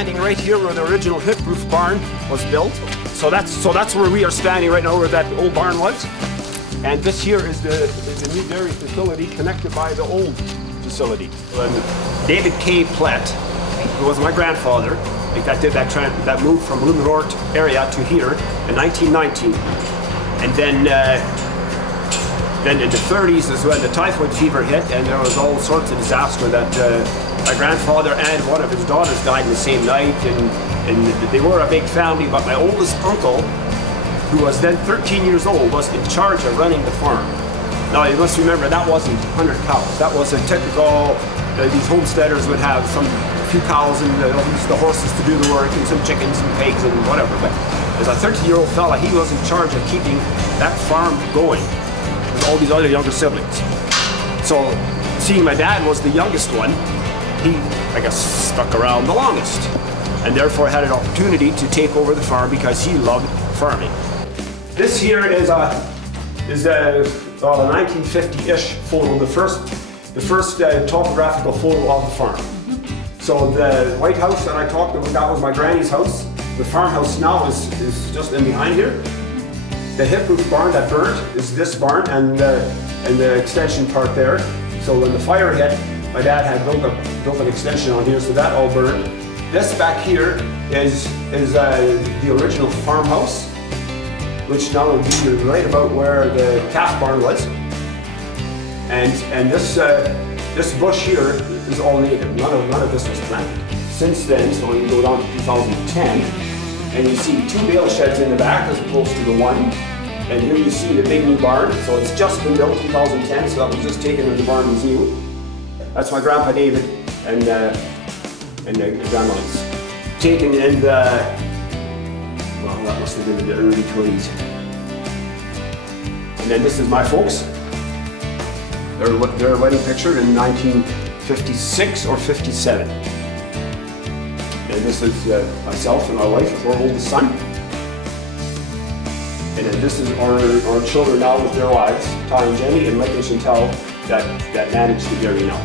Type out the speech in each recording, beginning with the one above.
standing right here where the original hip roof barn was built. So that's where we are standing right now, where that old barn was. And this here is the new dairy facility connected by the old facility. And David K. Platt, who was my grandfather, that did that move from Lumenort area to here in 1919. And then in the 30s is when the typhoid fever hit, and there was all sorts of disaster that my grandfather and one of his daughters died in the same night, and they were a big family, but my oldest uncle, who was then 13 years old, was in charge of running the farm. Now you must remember, that wasn't 100 cows. That was a typical, these homesteaders would have a few cows and use the horses to do the work, and some chickens and pigs and whatever. But as a 13-year-old fella, he was in charge of keeping that farm going with all these other younger siblings. So seeing my dad was the youngest one, he, I guess, stuck around the longest, and therefore had an opportunity to take over the farm because he loved farming. This here is a 1950-ish photo, the first topographical photo of the farm. So the White House that I talked about, that was my granny's house. The farmhouse now is just in behind here. The hip roof barn that burnt is this barn and the extension part there. So when the fire hit, my dad had built an extension on here, so that all burned. This back here is the original farmhouse, which now would be right about where the calf barn was. And this bush here is all native. None of this was planted. Since then, so you go down to 2010, and you see 2 bale sheds in the back as opposed to the one. And here you see the big new barn. So it's just been built in 2010, so that was just taken when the barn was new. That's my grandpa David and grandma's. Taken in the, well, that must have been in the early 20s. And then this is my folks. Their wedding picture in 1956 or 57. And this is myself and my wife with our oldest son. And then this is our children now with their wives, Ty and Jenny, and Mike and Chantel, that manage the dairy now.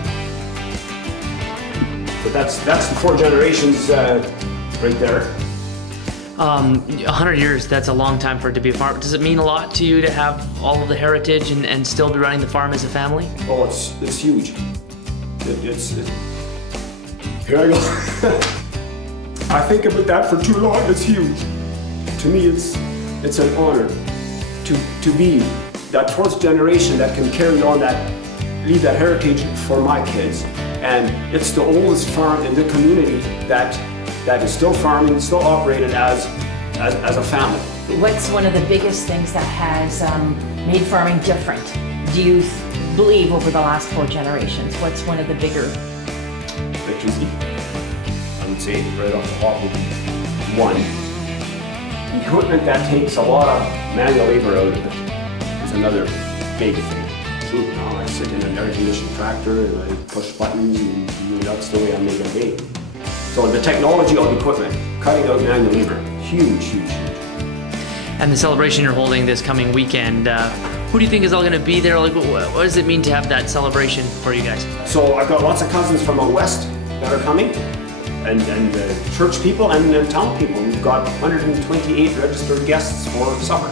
So that's the 4 generations right there. 100 years, that's a long time for it to be a farm. Does it mean a lot to you to have all of the heritage and still be running the farm as a family? Oh, it's huge. Here I go. I think about that for too long. It's huge. To me, it's an honor to be that 4th generation that can carry on leave that heritage for my kids. And it's the oldest farm in the community that is still farming, still operated as a family. What's one of the biggest things that has made farming different, do you believe, over the last 4 generations? What's one of the bigger? Electricity, I would say, right off the top would be one. Equipment that takes a lot of manual labor out of it is another big thing. So now I sit in an air-conditioned tractor and I push buttons, and that's the way I make a hay. So the technology of equipment, cutting out manual labor, huge, huge, huge. And the celebration you're holding this coming weekend, who do you think is all going to be there? Like, what does it mean to have that celebration for you guys? So I've got lots of cousins from out west that are coming, and church people and town people. We've got 128 registered guests for supper.